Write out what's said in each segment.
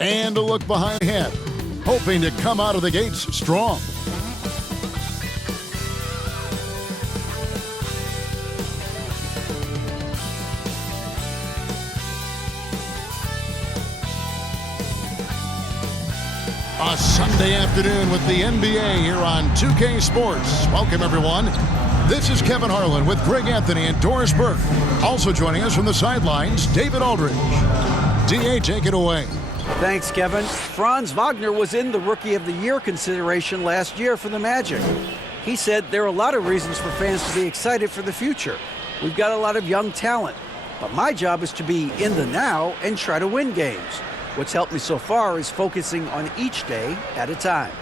And a look behind head, hoping to come out of the gates strong. A Sunday afternoon with the NBA here on 2K Sports. Welcome, everyone. This is Kevin Harlan with Greg Anthony and Doris Burke. Also joining us from the sidelines, David Aldridge. DA, take it away. Thanks, Kevin. Franz Wagner was in the Rookie of the Year consideration last year for the Magic. He said there are a lot of reasons for fans to be excited for the future. We've got a lot of young talent, but my job is to be in the now and try to win games. What's helped me so far is focusing on each day at a time.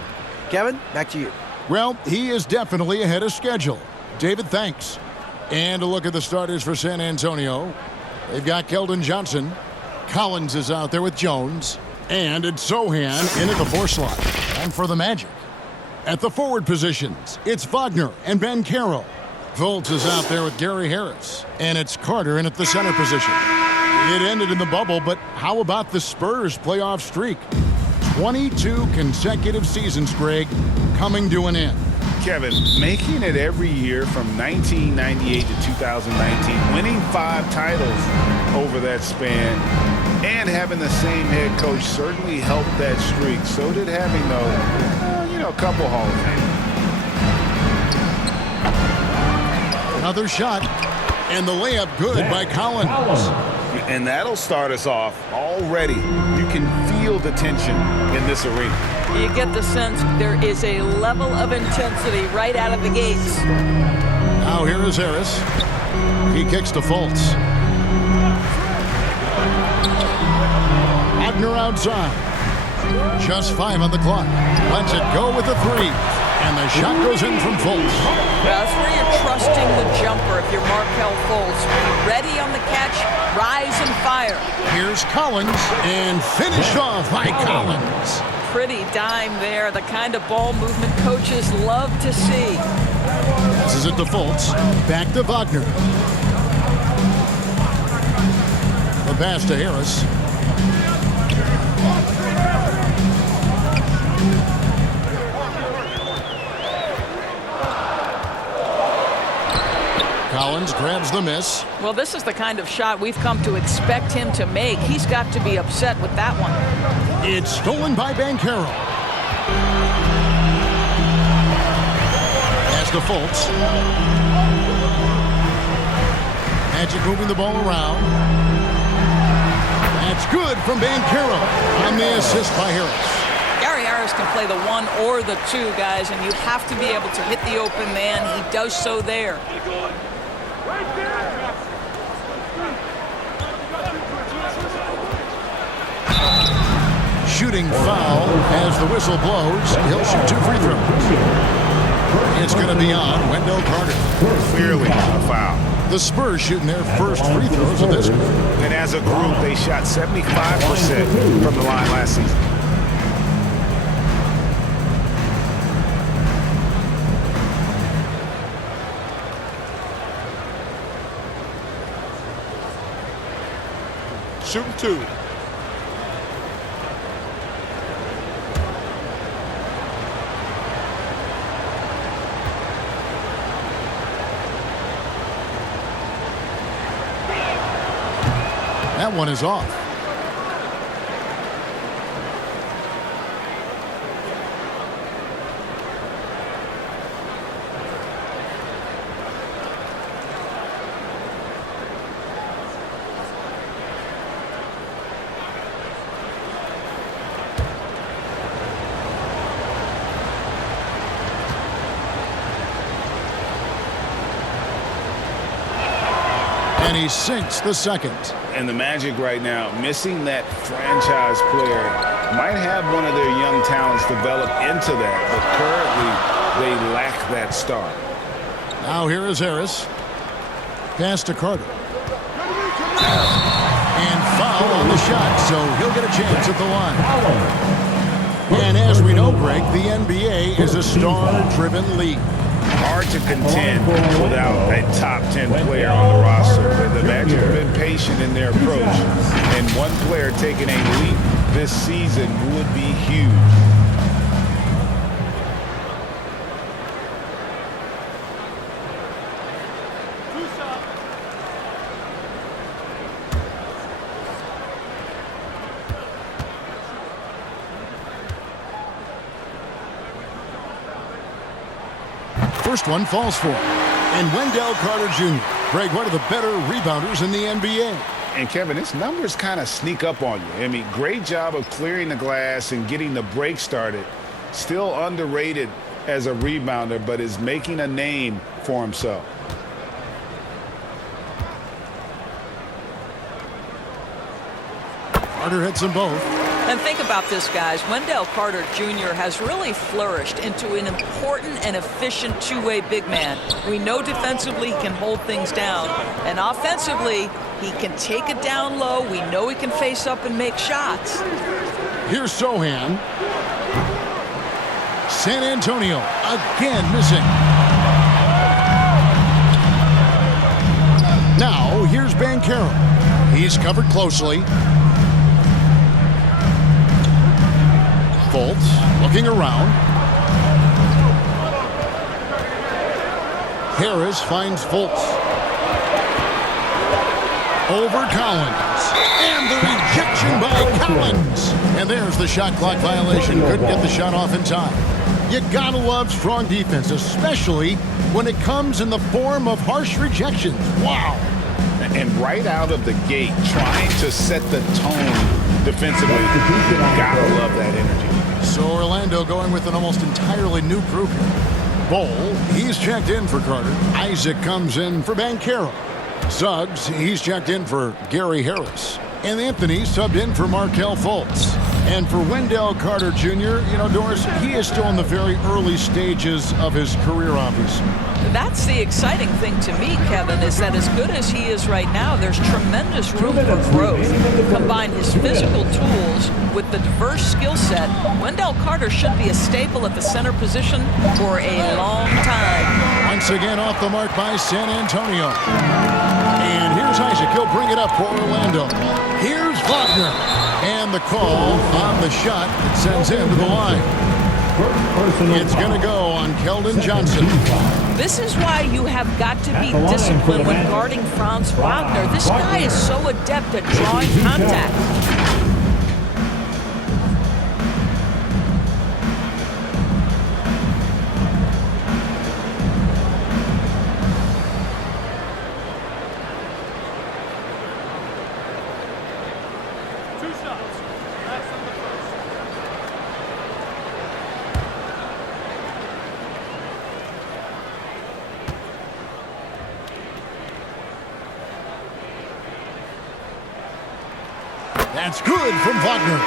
Kevin, back to you. Well, he is definitely ahead of schedule. David, thanks. And a look at the starters for San Antonio. They've got Keldon Johnson. Collins is out there with Jones. And it's Sohan in at the 4 slot. And for the Magic, at the forward positions, it's Wagner and Banchero. Fultz is out there with Gary Harris. And it's Carter in at the center position. It ended in the bubble, but how about the Spurs playoff streak? 22 consecutive seasons, Greg, coming to an end. Kevin, making it every year from 1998 to 2019, winning 5 titles over that span, and having the same head coach certainly helped that streak. So did having, a couple Hall of Fame. Another shot, and the layup good by Collins. And that'll start us off already. You can feel the tension in this arena. You get the sense there is a level of intensity right out of the gates. Now here is Harris. He kicks to Fultz. Wagner outside. Just 5 on the clock. Lets it go with a 3. And the shot goes in from Fultz. That's where you're trusting the jumper if you're Markelle Fultz. Be ready on the catch, rise and fire. Here's Collins, and finished off by Collins. Pretty dime there, the kind of ball movement coaches love to see. This is it to Fultz. Back to Wagner. The pass to Harris. Collins grabs the miss. Well, this is the kind of shot we've come to expect him to make. He's got to be upset with that one. It's stolen by Banchero. Pass to Fultz. Magic moving the ball around. That's good from Banchero on the assist by Harris. Gary Harris can play the 1 or the 2, guys, and you have to be able to hit the open man. He does so there. Shooting foul as the whistle blows. He'll shoot 2 free throws. It's going to be on Wendell Carter. Clearly a foul. The Spurs shooting their first free throws of this group. And as a group, they shot 75% from the line last season. Shooting 2. That one is off. And he sinks the second. And the Magic right now, missing that franchise player, might have one of their young talents develop into that, but currently they lack that star. Now here is Harris. Pass to Carter. And foul on the shot, so he'll get a chance at the line. And as we know, Greg, the NBA is a star-driven league. Hard to contend without a top 10 player on the roster. The Magic have been patient in their approach, and one player taking a leap this season would be huge. First one falls for him. And Wendell Carter Jr., Greg, one of the better rebounders in the NBA. And, Kevin, his numbers kind of sneak up on you. I mean, great job of clearing the glass and getting the break started. Still underrated as a rebounder, but is making a name for himself. Carter hits them both. And think about this, guys. Wendell Carter Jr. has really flourished into an important and efficient two-way big man. We know defensively he can hold things down. And offensively, he can take it down low. We know he can face up and make shots. Here's Sohan. San Antonio again missing. Now, here's Banchero. He's covered closely. Fultz looking around. Harris finds Fultz. Over Collins. And the rejection by Collins. And there's the shot clock violation. Couldn't get the shot off in time. You gotta love strong defense, especially when it comes in the form of harsh rejections. Wow. And right out of the gate, trying to set the tone defensively. Gotta love that energy. So Orlando going with an almost entirely new group here. Bowl, he's checked in for Carter. Isaac comes in for Banchero. Suggs, he's checked in for Gary Harris. And Anthony subbed in for Markelle Fultz. And for Wendell Carter Jr., you know, Doris, he is still in the very early stages of his career, obviously. That's the exciting thing to me, Kevin, is that as good as he is right now, there's tremendous room for growth. Combine his physical tools with the diverse skill set, Wendell Carter should be a staple at the center position for a long time. Once again off the mark by San Antonio. And here's Isaac. He'll bring it up for Orlando. Here's Wagner. And the call on the shot that sends him to the line. It's going to go on Keldon Johnson. This is why you have got to be disciplined when guarding Franz Wagner. This guy is so adept at drawing contact. That's good from Wagner.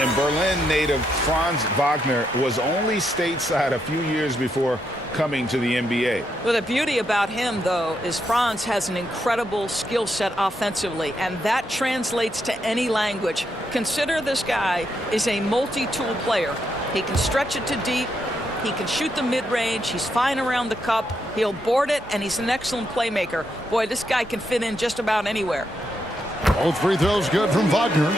And Berlin native Franz Wagner was only stateside a few years before coming to the NBA. Well, the beauty about him, though, is Franz has an incredible skill set offensively, and that translates to any language. Consider this guy is a multi-tool player. He can stretch it to deep. He can shoot the mid-range. He's fine around the cup. He'll board it, and he's an excellent playmaker. Boy, this guy can fit in just about anywhere. Both free throws good from Wagner.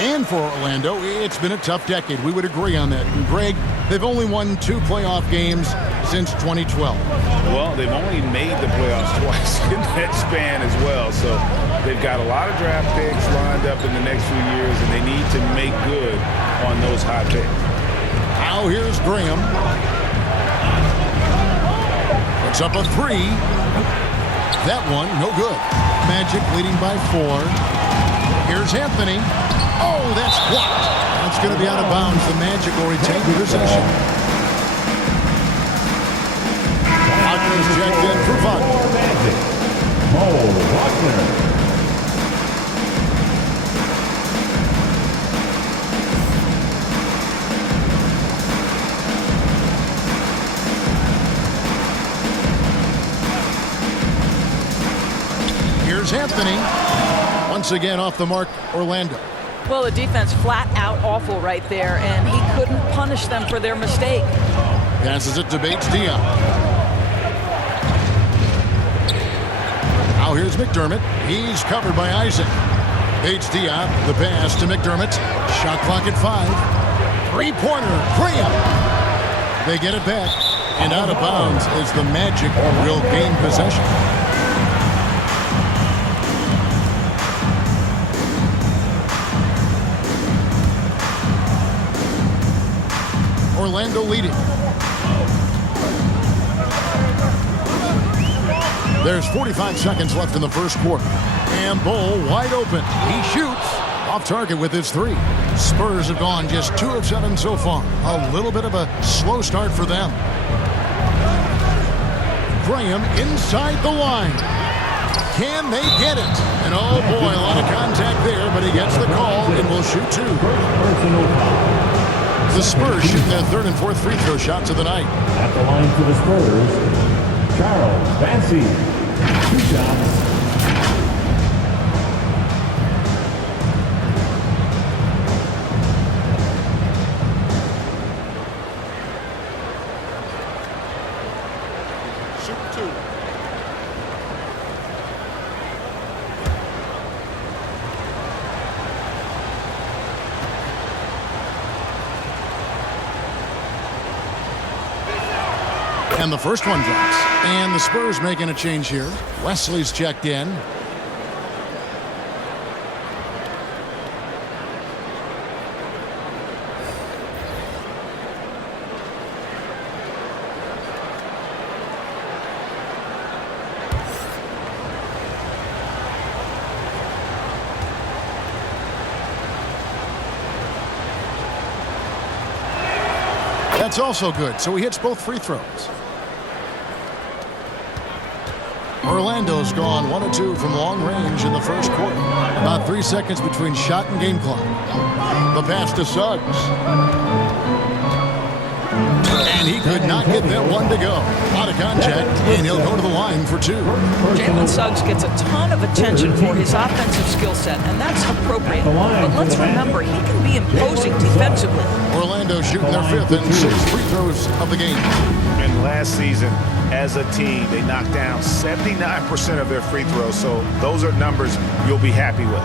And for Orlando, it's been a tough decade. We would agree on that. And Greg, they've only won 2 playoff games since 2012. Well, they've only made the playoffs twice in that span as well. So they've got a lot of draft picks lined up in the next few years, and they need to make good on those high picks. Now here's Graham. Puts up a 3. That one, no good. Magic leading by 4. Here's Anthony. Oh, that's blocked. That's going to be out of bounds. The Magic will retain possession. Wagner's checked in for Wagner. Here's Anthony. Once again off the mark, Orlando. Well, the defense flat out awful right there, and he couldn't punish them for their mistake. Passes it to Bates-Diop. Now here's McDermott. He's covered by Isaac. Bates Diop, the pass to McDermott. Shot clock at 5. Three-pointer, Graham. They get it back. And out of bounds is the Magic will gain possession. Orlando leading. There's 45 seconds left in the first quarter. And Bull wide open. He shoots. Off target with his 3. Spurs have gone just 2 of 7 so far. A little bit of a slow start for them. Graham inside the line. Can they get it? And oh boy, a lot of contact there, but he gets the call and will shoot 2. The Spurs shooting their 3rd and 4th free throw shots of the night. At the line for the Spurs, Charles Bassey. 2 shots. And the first one drops. And the Spurs making a change here. Wesley's checked in. That's also good, so he hits both free throws. Orlando's gone 1 of 2 from long range in the first quarter. About 3 seconds between shot and game clock. The pass to Suggs. And he could not get that one to go. Out of contact, and he'll go to the line for 2. Jalen Suggs gets a ton of attention for his offensive skill set, and that's appropriate. But let's remember, he can be imposing defensively. Orlando shooting their 5th and 6th free throws of the game. And last season, as a team, they knocked down 79% of their free throws, so those are numbers you'll be happy with.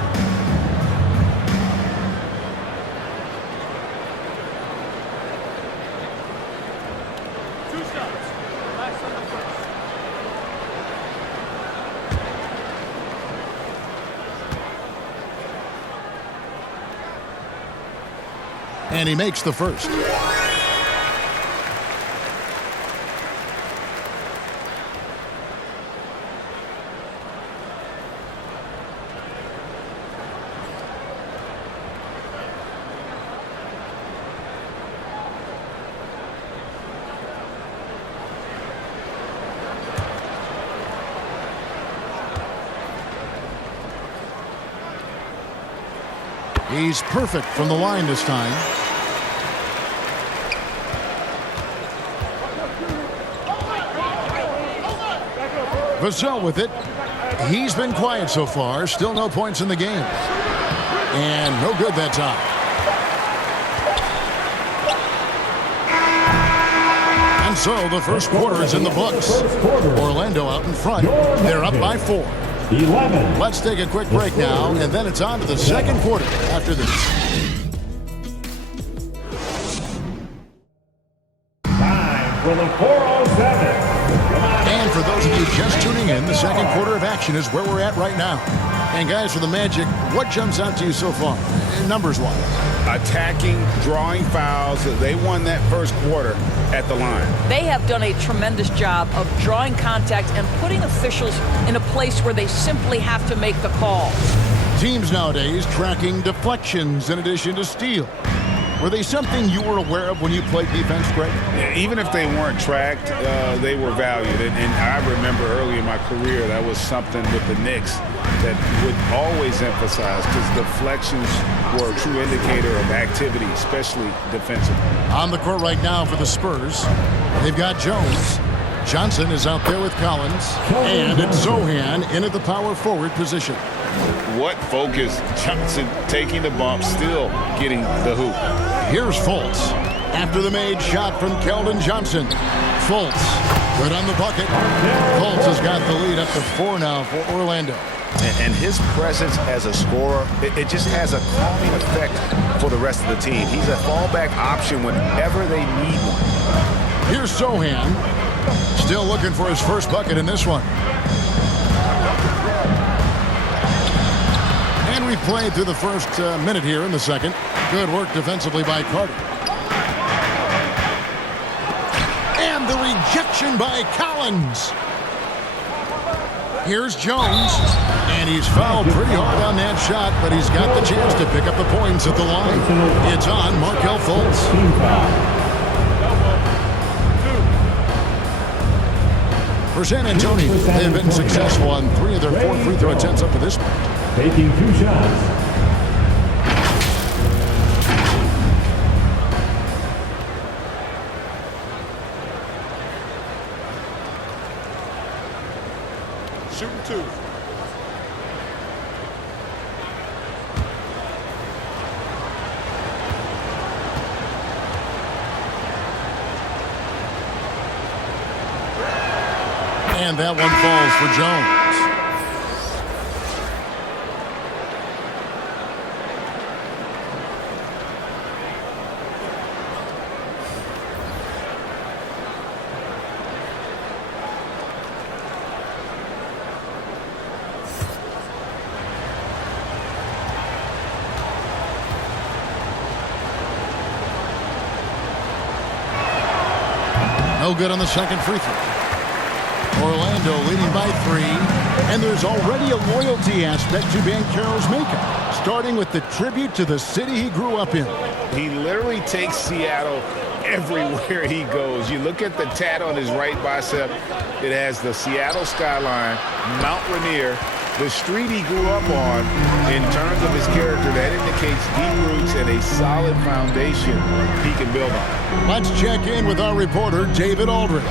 And he makes the first. He's perfect from the line this time. Vassell with it. He's been quiet so far. Still no points in the game. And no good that time. And so the first quarter is in the books. Orlando out in front. They're up by 4. 11. Let's take a quick break now, and then it's on to the second quarter after this. Time for the 407. And for those of you just tuning in, the second quarter of action is where we're at right now. And guys, for the Magic, what jumps out to you so far, numbers-wise? Attacking, drawing fouls. They won that first quarter at the line. They have done a tremendous job of drawing contact and putting officials in a place where they simply have to make the call. Teams nowadays tracking deflections in addition to steal. Were they something you were aware of when you played defense, Greg? Yeah, even if they weren't tracked, they were valued. And I remember early in my career, that was something with the Knicks that would always emphasize, because deflections were a true indicator of activity, especially defensively. On the court right now for the Spurs, they've got Jones. Johnson is out there with Collins. And it's Zohan in at the power forward position. What focus. Johnson taking the bump, still getting the hoop. Here's Fultz. After the made shot from Keldon Johnson. Fultz, good on the bucket. Fultz has got the lead up to 4 now for Orlando. And his presence as a scorer, it just has a calming effect for the rest of the team. He's a fallback option whenever they need one. Here's Sohan. Still looking for his first bucket in this one. And we've played through the first minute here in the second. Good work defensively by Carter. And the rejection by Collins. Here's Jones. And he's fouled pretty hard on that shot, but he's got the chance to pick up the points at the line. It's on Markelle Fultz. For San Antonio, they have been successful on 3 of their 4 free throw attempts up to this point. Taking 2 shots. Shooting 2. And that one falls for Jones. No good on the second free throw. Orlando leading by 3, and there's already a loyalty aspect to Banchero's makeup, starting with the tribute to the city he grew up in. He literally takes Seattle everywhere he goes. You look at the tat on his right bicep. It has the Seattle skyline, Mount Rainier, the street he grew up on. In terms of his character, that indicates deep roots and a solid foundation he can build on. Let's check in with our reporter, David Aldridge.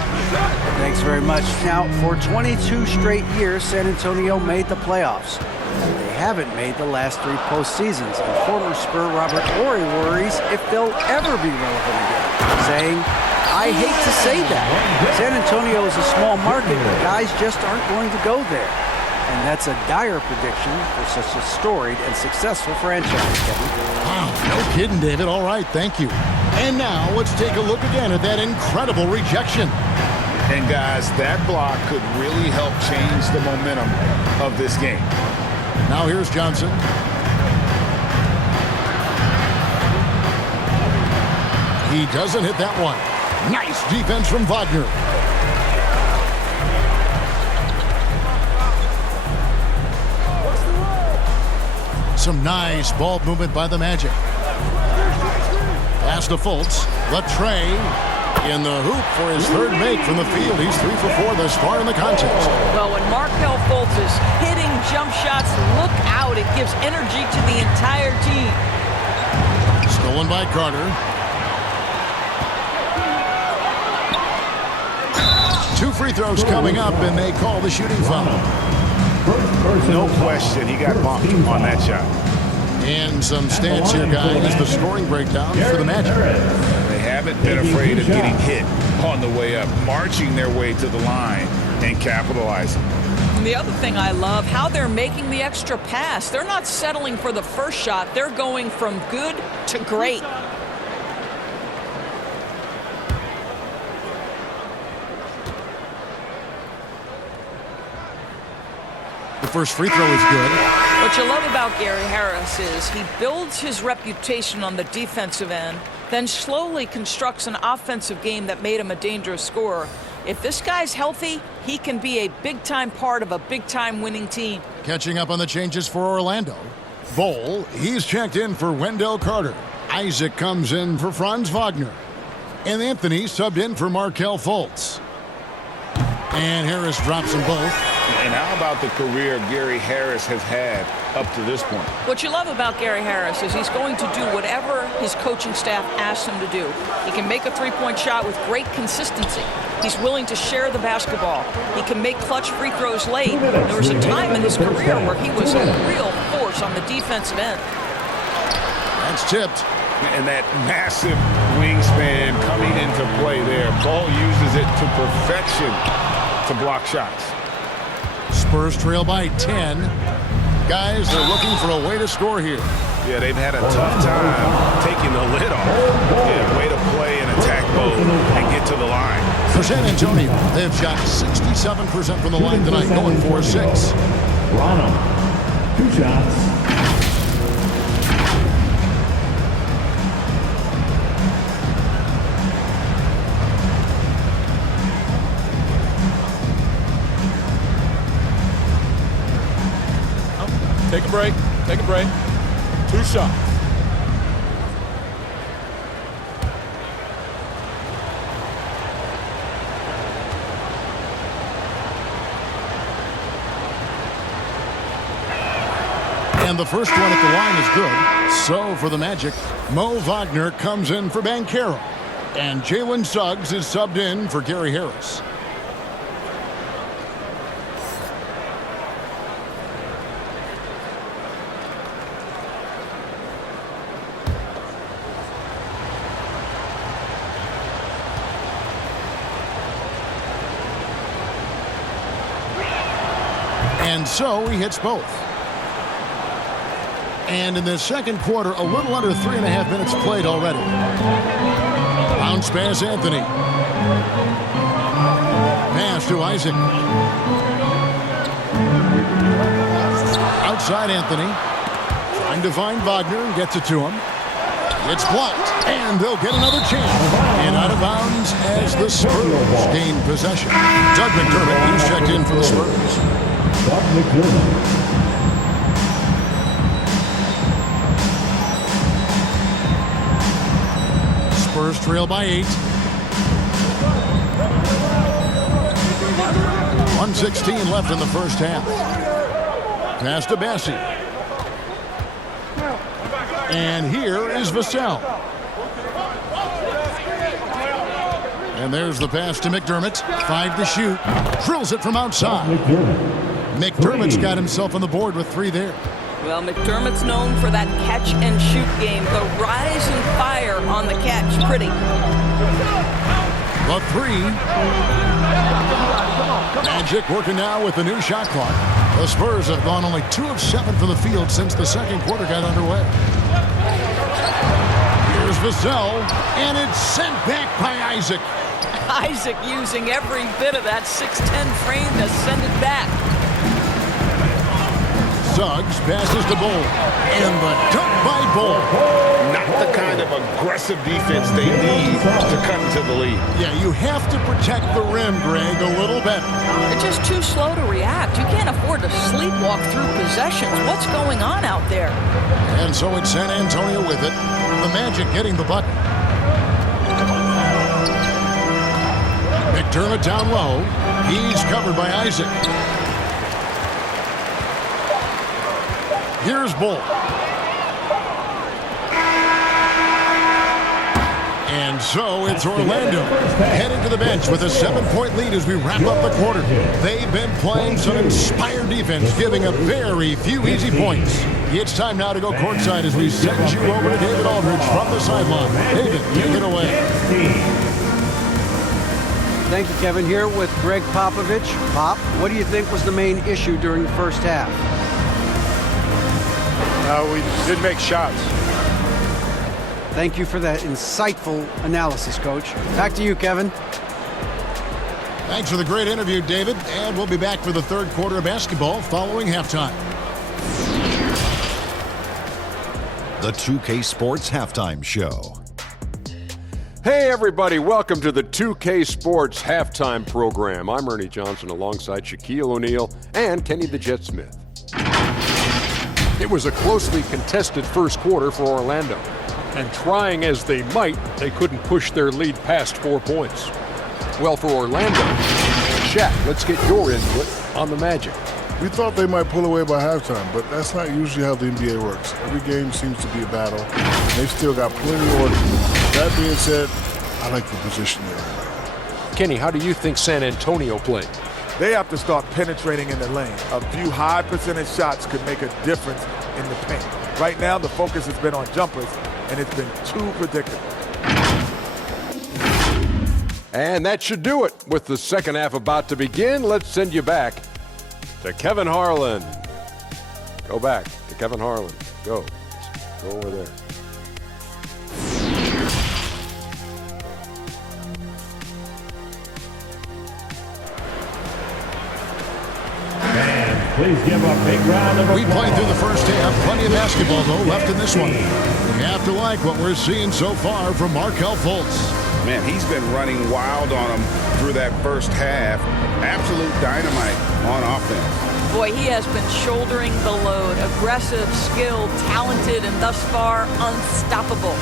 Thanks very much. Now, for 22 straight years, San Antonio made the playoffs. They haven't made the last 3 postseasons, and former Spur Robert Horry worries if they'll ever be relevant again, saying, I hate to say that. San Antonio is a small market, but guys just aren't going to go there. And that's a dire prediction for such a storied and successful franchise, Kevin. Wow, no kidding, David. All right, thank you. And now let's take a look again at that incredible rejection. And guys, that block could really help change the momentum of this game. Now here's Johnson. He doesn't hit that one. Nice defense from Wagner. Some nice ball movement by the Magic. Pass to Fultz. Latrey in the hoop for his 3rd make from the field. He's 3 for 4 thus far in the contest. Well, when Markelle Fultz is hitting jump shots, look out. It gives energy to the entire team. Stolen by Carter. 2 free throws coming up, and they call the shooting foul. No question, he got bumped on that shot. And some stats here, guys. The scoring breakdown for the Magic. They haven't been afraid of getting hit on the way up, marching their way to the line and capitalizing. And the other thing I love, how they're making the extra pass. They're not settling for the first shot. They're going from good to great. The first free throw is good. What you love about Gary Harris is he builds his reputation on the defensive end, then slowly constructs an offensive game that made him a dangerous scorer. If this guy's healthy, he can be a big-time part of a big-time winning team. Catching up on the changes for Orlando. Bol, he's checked in for Wendell Carter. Isaac comes in for Franz Wagner. And Anthony subbed in for Markelle Fultz. And Harris drops them both. And how about the career Gary Harris has had up to this point? What you love about Gary Harris is he's going to do whatever his coaching staff asks him to do. He can make a three-point shot with great consistency. He's willing to share the basketball. He can make clutch free throws late. There was a time in his career where he was a real force on the defensive end. That's tipped. And that massive wingspan coming into play there. Ball uses it to perfection to block shots. Spurs trail by 10. Guys, they're looking for a way to score here. Yeah, they've had a tough time taking the lid off. Yeah, way to play in attack mode and get to the line. For San Antonio, they've shot 67% from the line tonight, going for 6. Ronald, 2 shots. Take a break. Take a break. 2 shots. And the first one at the line is good. So for the Magic, Mo Wagner comes in for Banchero. And Jalen Suggs is subbed in for Gary Harris. And so he hits both. And in the second quarter, a little under 3.5 minutes played already. Bounce pass, Anthony. Pass to Isaac. Outside Anthony. Trying to find Wagner and gets it to him. It's blocked, and they'll get another chance. And out of bounds as the Spurs gain possession. Doug McDermott, he's checked in for the Spurs. Doug McDermott. Spurs trail by 8. 1:16 left in the first half. Pass to Bassi. And here is Vassell. And there's the pass to McDermott. 5 to shoot. Drills it from outside. McDermott's got himself on the board with 3 there. Well, McDermott's known for that catch-and-shoot game. The rise and fire on the catch. Pretty. The 3. Magic working now with the new shot clock. The Spurs have gone only 2 of 7 from the field since the second quarter got underway. Here's Vassell, and it's sent back by Isaac. Isaac using every bit of that 6'10" frame to send it back. Suggs passes to Bull, and the dunk by Bull. Not the kind of aggressive defense they need to cut into the lead. Yeah, you have to protect the rim, Greg, a little better. They're just too slow to react. You can't afford to sleepwalk through possessions. What's going on out there? And so it's San Antonio with it. The Magic getting the bucket. McDermott down low. He's covered by Isaac. Here's Bull. And so it's Orlando heading to the bench with a 7-point lead as we wrap up the quarter. They've been playing some inspired defense, giving up very few easy points. It's time now to go courtside as we send you over to David Aldridge from the sideline. David, take it away. Thank you, Kevin. Here with Greg Popovich. Pop, what do you think was the main issue during the first half? We didn't make shots. Thank you for that insightful analysis, Coach. Back to you, Kevin. Thanks for the great interview, David. And we'll be back for the third quarter of basketball following halftime. The 2K Sports Halftime Show. Hey, everybody. Welcome to the 2K Sports Halftime Program. I'm Ernie Johnson alongside Shaquille O'Neal and Kenny the Jet Smith. It was a closely contested first quarter for Orlando. And trying as they might, they couldn't push their lead past 4 points. Well, for Orlando, Shaq, let's get your input on the Magic. We thought they might pull away by halftime, but that's not usually how the NBA works. Every game seems to be a battle, and they've still got plenty of work to do. That being said, I like the position they're in. Kenny, how do you think San Antonio played? They have to start penetrating in the lane. A few high percentage shots could make a difference in the paint. Right now, the focus has been on jumpers, and it's been too predictable. And that should do it. With the second half about to begin, let's send you back to Kevin Harlan. Go back to Kevin Harlan. Go over there. Please give a big round of applause. We played through the first half. Plenty of basketball, though, left in this one. We have to like what we're seeing so far from Markelle Fultz. Man, he's been running wild on him through that first half. Absolute dynamite on offense. Boy, he has been shouldering the load. Aggressive, skilled, talented, and thus far unstoppable.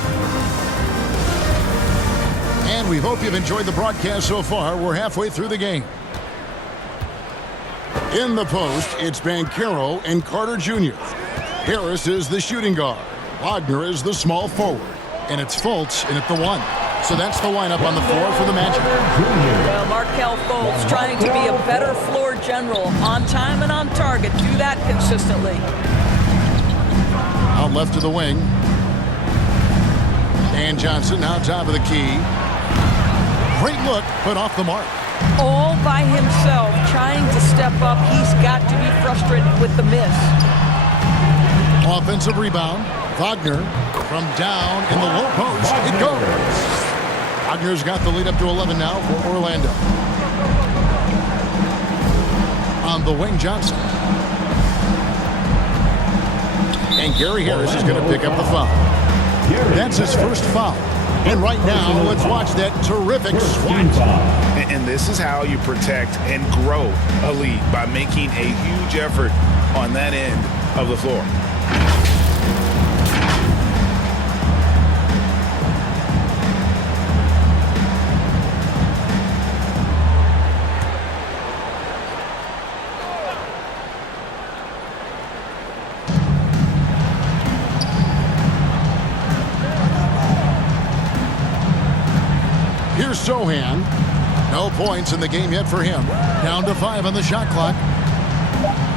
And we hope you've enjoyed the broadcast so far. We're halfway through the game. In the post, it's Banchero and Carter Jr. Harris is the shooting guard. Wagner is the small forward. And it's Fultz in at the 1. So that's the lineup on the floor for the Magic. Well, Markelle Fultz trying to be a better floor general. On time and on target. Do that consistently. Out left to the wing. Dan Johnson now top of the key. Great look, but off the mark. All by himself, trying to step up. He's got to be frustrated with the miss. Offensive rebound. Wagner from down in the low post. It goes. Wagner's got the lead up to 11 now for Orlando. On the wing, Johnson. And Gary Harris is going to pick up the foul. That's his first foul. And right now, let's watch that terrific swat. And this is how you protect and grow a lead, by making a huge effort on that end of the floor. Here's Sohan. No points in the game yet for him. Down to 5 on the shot clock.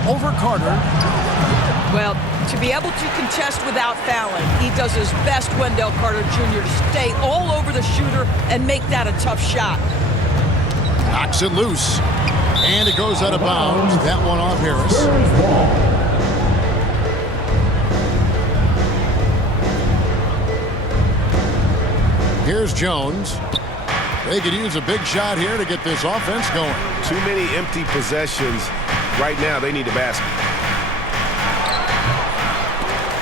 Over Carter. Well, to be able to contest without fouling, he does his best, Wendell Carter Jr., to stay all over the shooter and make that a tough shot. Knocks it loose. And it goes out of bounds. That one off Harris. Here's Jones. They could use a big shot here to get this offense going. Too many empty possessions. Right now, they need a basket.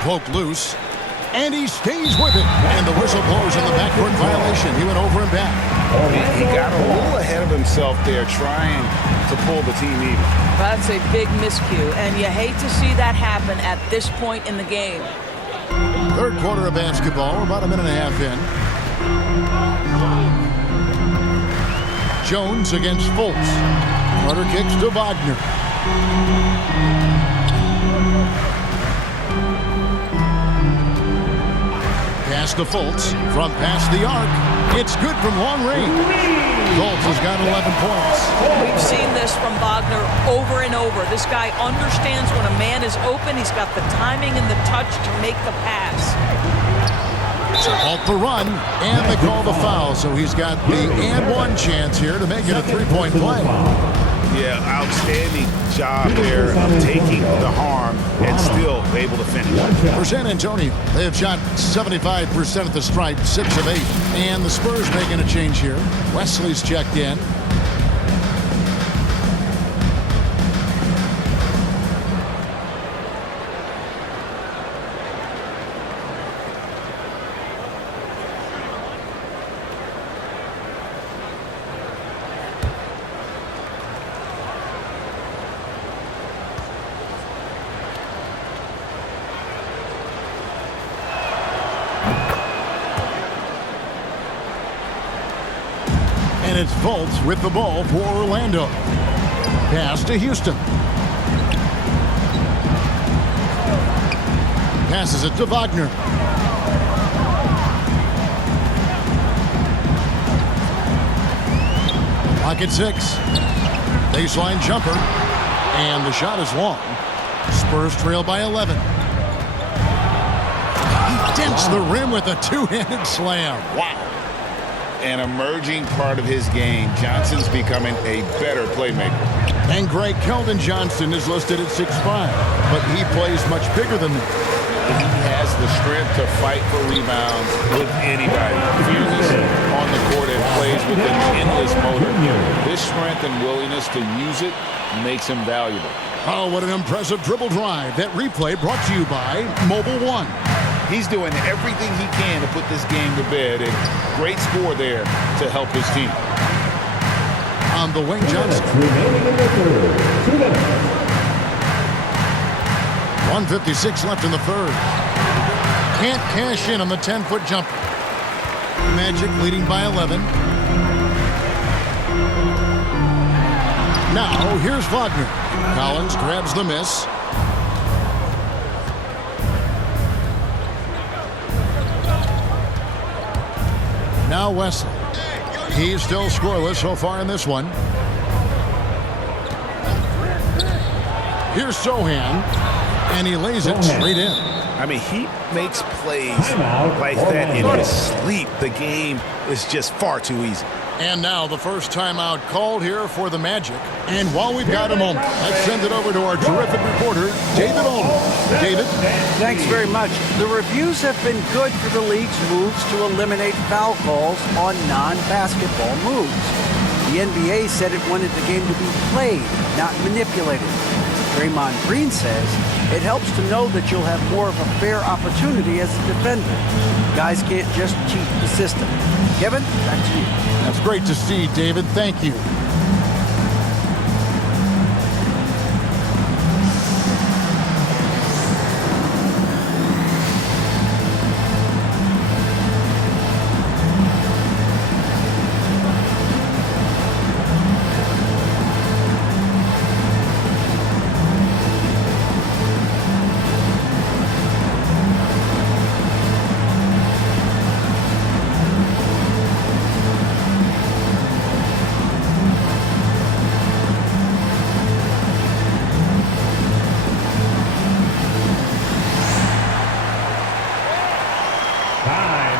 Poke loose. And he stays with it. And the whistle blows on the backcourt violation. He went over and back. He got a little ahead of himself there, trying to pull the team even. That's a big miscue, and you hate to see that happen at this point in the game. Third quarter of basketball. We're about a minute and a half in. Jones against Fultz. Carter kicks to Wagner. Pass to Fultz from past the arc. It's good from long range. Fultz has got 11 points. We've seen this from Wagner over and over. This guy understands when a man is open. He's got the timing and the touch to make the pass. To halt the run, and they call the foul. So he's got the and one chance here to make it a three-point play. Yeah, outstanding job there of taking the harm and still able to finish. For San Antonio, they have shot 75% at the stripe, 6 of 8. And the Spurs making a change here. Wesley's checked in. And it's Fultz with the ball for Orlando. Pass to Houston. Passes it to Wagner. Pocket 6. Baseline jumper. And the shot is long. Spurs trail by 11. He dents the rim with a two-handed slam. Wow. An emerging part of his game. Johnson's becoming a better playmaker. And Greg Keldon Johnson is listed at 6'5", but he plays much bigger than that. He has the strength to fight for rebounds with anybody. Fearless on the court and plays with an endless motor. This strength and willingness to use it makes him valuable. Oh, what an impressive dribble drive. That replay brought to you by Mobile One. He's doing everything he can to put this game to bed, and great score there to help his team. On the wing, Johnson. Remaining in the third. 2 minutes. 1:56 left in the third. Can't cash in on the 10-foot jumper. Magic leading by 11. Now, here's Wagner. Collins grabs the miss. Now Wesley. He's still scoreless so far in this one. Here's Sohan, and he lays it straight in. I mean, he makes plays like that in his sleep. The game is just far too easy. And now the first timeout called here for the Magic. And while we've got a moment, let's send it over to our terrific reporter, David Aldridge. David? Thanks very much. The reviews have been good for the league's moves to eliminate foul calls on non-basketball moves. The NBA said it wanted the game to be played, not manipulated. Draymond Green says it helps to know that you'll have more of a fair opportunity as a defender. Guys can't just cheat the system. Kevin, back to you. That's great to see, David. Thank you.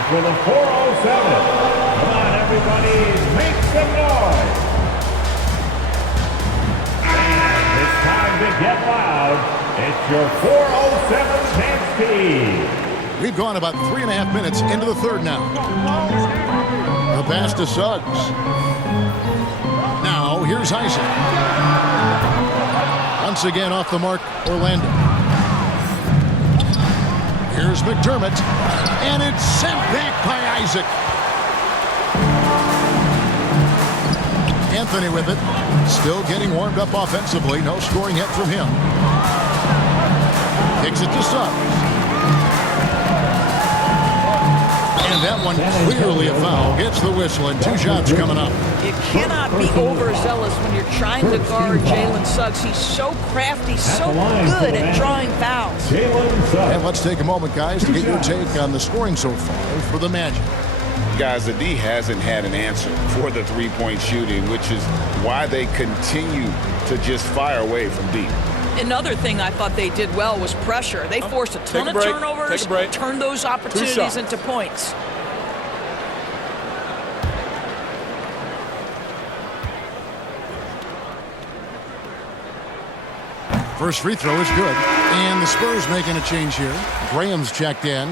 For the 407. Come on, everybody, make some noise. And it's time to get loud. It's your 407 chance team. We've gone about 3.5 minutes into the third now. The pass to Suggs. Now, here's Isaac. Once again off the mark, Orlando. Here's McDermott, and it's sent back by Isaac. Anthony with it, still getting warmed up offensively. No scoring yet from him. Kicks it to Suggs. And that one clearly a foul. Gets the whistle, and 2 shots coming up. You cannot be overzealous when you're trying to guard Jalen Suggs. He's so crafty, so good at drawing fouls. And let's take a moment, guys, to get your take on the scoring so far for the Magic. Guys, the D hasn't had an answer for the three-point shooting, which is why they continue to just fire away from deep. Another thing I thought they did well was pressure. They forced a ton of turnovers, turned those opportunities into points. First free throw is good. And the Spurs making a change here. Graham's checked in.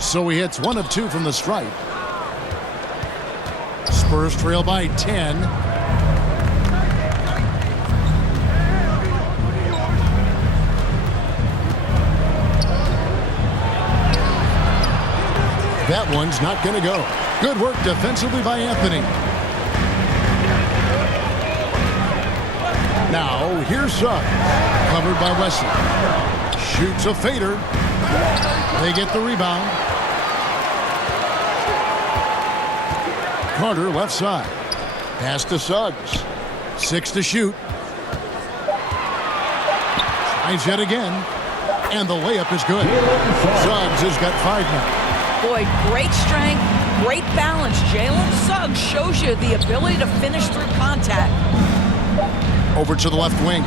So he hits 1 of 2 from the stripe. Spurs trail by 10. That one's not going to go. Good work defensively by Anthony. Now, here's Suggs. Covered by Wesley. Shoots a fader. They get the rebound. Carter left side. Pass to Suggs. 6 to shoot. Tries yet again. And the layup is good. Suggs has got 5 now. Boy, great strength, great balance. Jalen Suggs shows you the ability to finish through contact. Over to the left wing.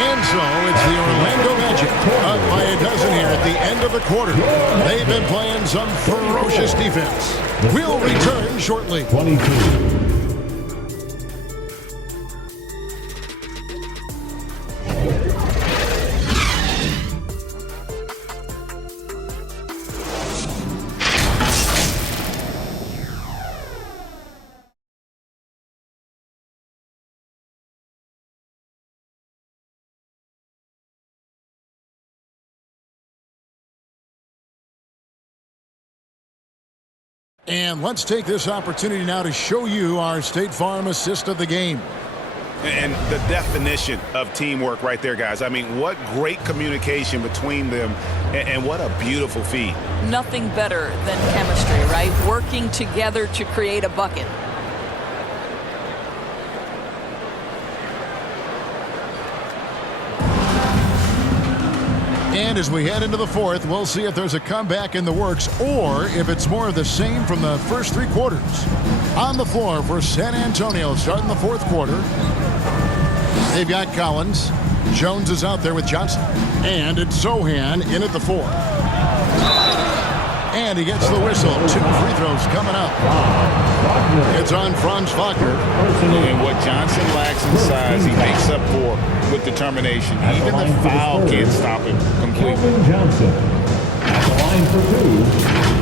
And so it's the Orlando Magic up by a dozen here at the end of the quarter. They've been playing some ferocious defense. We'll return shortly. 22. And let's take this opportunity now to show you our State Farm assist of the game. And the definition of teamwork right there, guys. I mean, what great communication between them, and what a beautiful feed. Nothing better than chemistry, right? Working together to create a bucket. And as we head into the fourth, we'll see if there's a comeback in the works or if it's more of the same from the first 3 quarters. On the floor for San Antonio starting the fourth quarter. They've got Collins. Jones is out there with Johnson. And it's Sohan in at the 4. And he gets the whistle. 2 free throws coming up. It's on Franz Wagner. And what Johnson lacks in size, he makes up for with determination. Even the foul can't stop him completely. Johnson at the line for 2.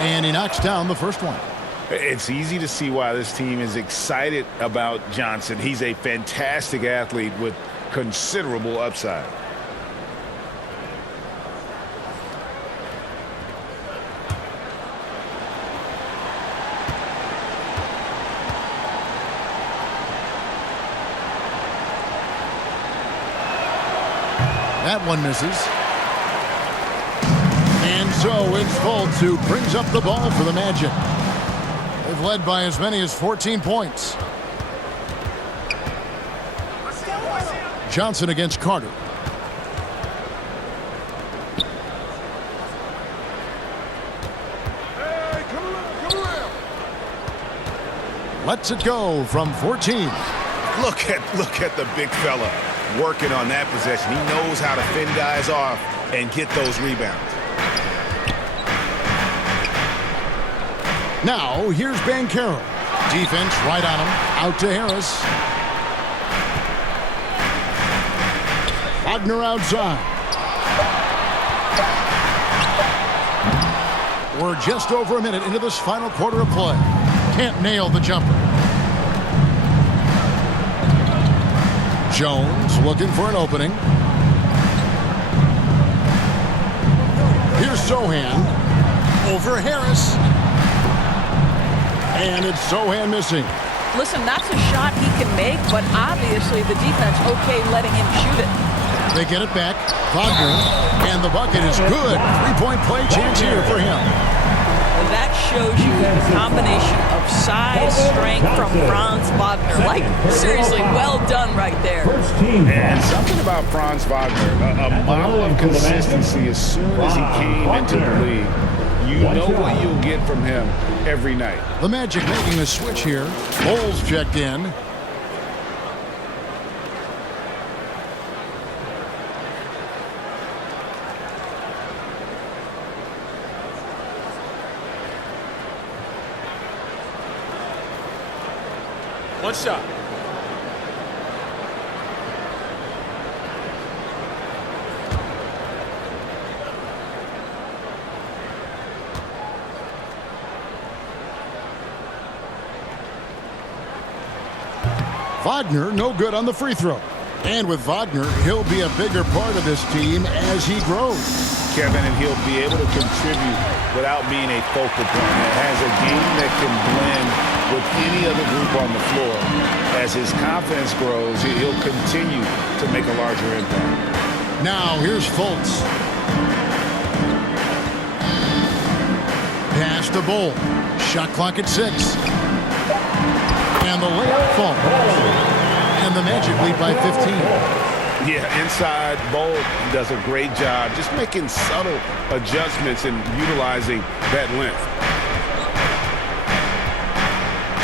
And he knocks down the first one. It's easy to see why this team is excited about Johnson. He's a fantastic athlete with considerable upside. That one misses. And so it's Fultz who brings up the ball for the Magic. They've led by as many as 14 points. Johnson against Carter. Lets it go from 14. Look at the big fella working on that possession. He knows how to fend guys off and get those rebounds. Now, here's Banchero. Defense right on him. Out to Harris. Wagner outside. We're just over a minute into this final quarter of play. Can't nail the jumper. Jones looking for an opening. Here's Sohan. Over Harris. And it's Sohan missing. Listen, that's a shot he can make, but obviously the defense okay letting him shoot it. They get it back. Wagner. And the bucket is good. 3-point play chance here for him. That shows you the combination of size, strength from Franz Wagner. Like, seriously, well done right there. And something about Franz Wagner, a model of consistency as soon as he came into the league. You know what you'll get from him every night. The Magic making a switch here. Bulls checked in. One shot. Wagner, no good on the free throw. And with Wagner, he'll be a bigger part of this team as he grows. Kevin, and he'll be able to contribute without being a focal point. It has a game that can blend with any other group on the floor. As his confidence grows, he'll continue to make a larger impact. Now here's Fultz. Pass to Bull. Shot clock at 6. And the layup falls. And the Magic lead by 15. Yeah, inside, Bull does a great job just making subtle adjustments and utilizing that length.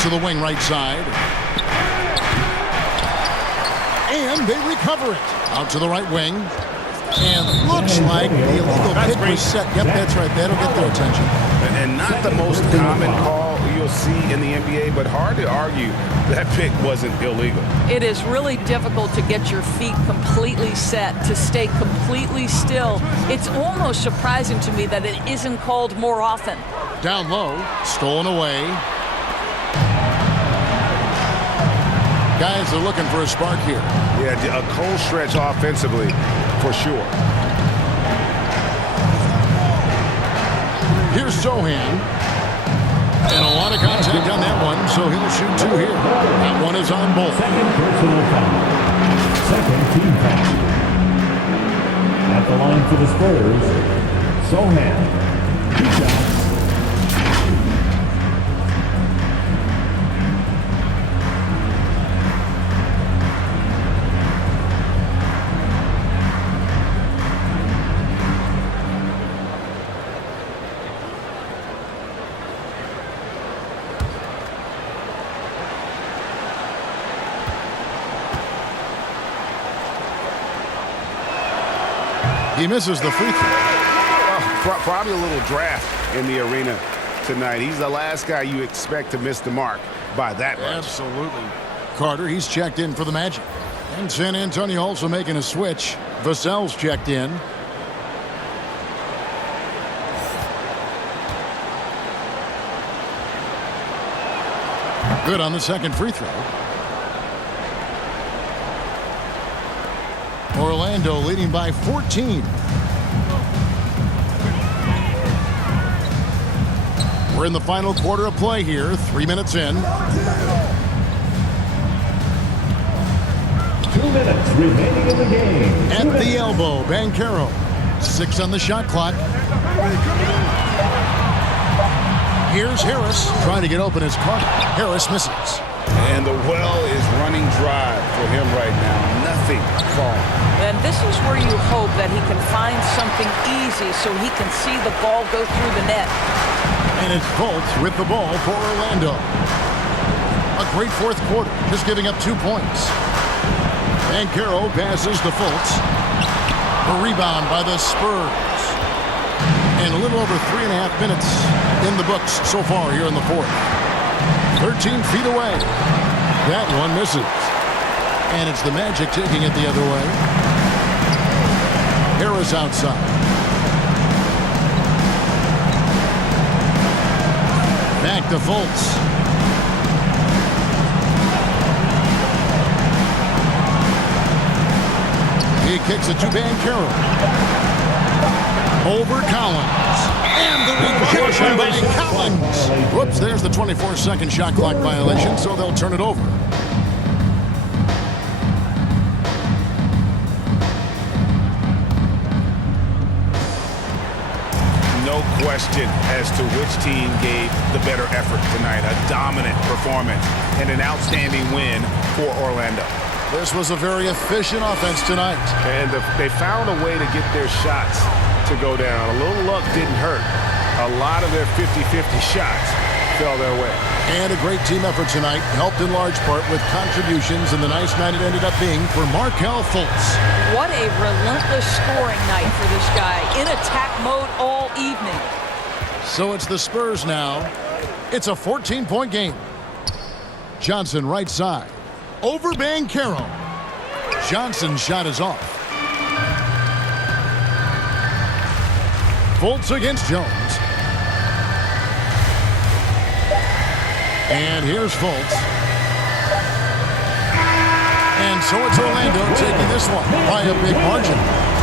To the wing right side. And they recover it. Out to the right wing. And looks like the illegal kick was set. Yep, that's right. That'll get their attention. And not the most common call you'll see in the NBA, but hard to argue that pick wasn't illegal. It is really difficult to get your feet completely set, to stay completely still. It's almost surprising to me that it isn't called more often. Down low, stolen away. Guys are looking for a spark here. Yeah, a cold stretch offensively for sure. Here's Zohan. And a lot of contact on that one, so he'll shoot 2 here. That one is on Bull. Second personal foul. Second team foul. At the line for the Spurs, Zohan. 2 shots. He misses the free throw. Probably a little draft in the arena tonight. He's the last guy you expect to miss the mark by that much. Absolutely. Carter, he's checked in for the Magic. And San Antonio also making a switch. Vassell's checked in. Good on the second free throw. Orlando leading by 14. We're in the final quarter of play here. 3 minutes in. 2 minutes remaining in the game. At the elbow, Banchero. 6 on the shot clock. Here's Harris trying to get open his Carter. Harris misses. And the well is running dry for him right now. Nothing falling. And this is where you hope that he can find something easy so he can see the ball go through the net. And it's Fultz with the ball for Orlando. A great fourth quarter, just giving up 2 points. Banchero passes to Fultz. A rebound by the Spurs. And a little over 3.5 minutes in the books so far here in the fourth. 13 feet away. That one misses. And it's the Magic taking it the other way. Harris outside. Back to Fultz. He kicks it to Banchero. Over Collins. And the rejection by Collins. Whoops, there's the 24-second shot clock violation, so they'll turn it over. No question as to which team gave the better effort tonight. A dominant performance and an outstanding win for Orlando. This was a very efficient offense tonight. And they found a way to get their shots to go down. A little luck didn't hurt. A lot of their 50-50 shots fell their way. And a great team effort tonight, helped in large part with contributions, and the nice night it ended up being for Markelle Fultz. What a relentless scoring night for this guy, in attack mode all evening. So it's the Spurs now. It's a 14-point game. Johnson right side. Over Banchero. Johnson's shot is off. Fultz against Jones. And here's Fultz. And so it's Orlando taking this one by a big margin.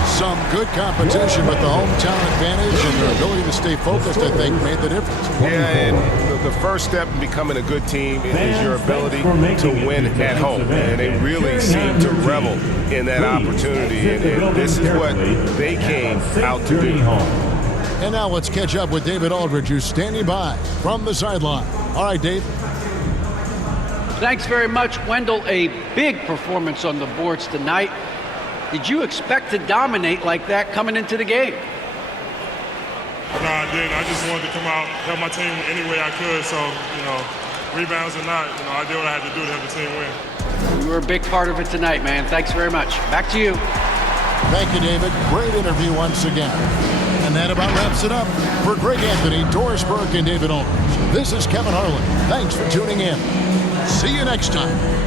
Some good competition, but the hometown advantage and their ability to stay focused, I think, made the difference. Yeah, and the first step in becoming a good team is your ability to win at home. And they really seem to revel in that opportunity. And this is what they came out to do. And now let's catch up with David Aldridge, who's standing by from the sideline. All right, Dave. Thanks very much, Wendell. A big performance on the boards tonight. Did you expect to dominate like that coming into the game? No, I didn't. I just wanted to come out, help my team any way I could. So, rebounds or not, I did what I had to do to help the team win. You were a big part of it tonight, man. Thanks very much. Back to you. Thank you, David. Great interview once again. And that about wraps it up. For Greg Anthony, Doris Burke, and David Aldridge, this is Kevin Harlan. Thanks for tuning in. See you next time.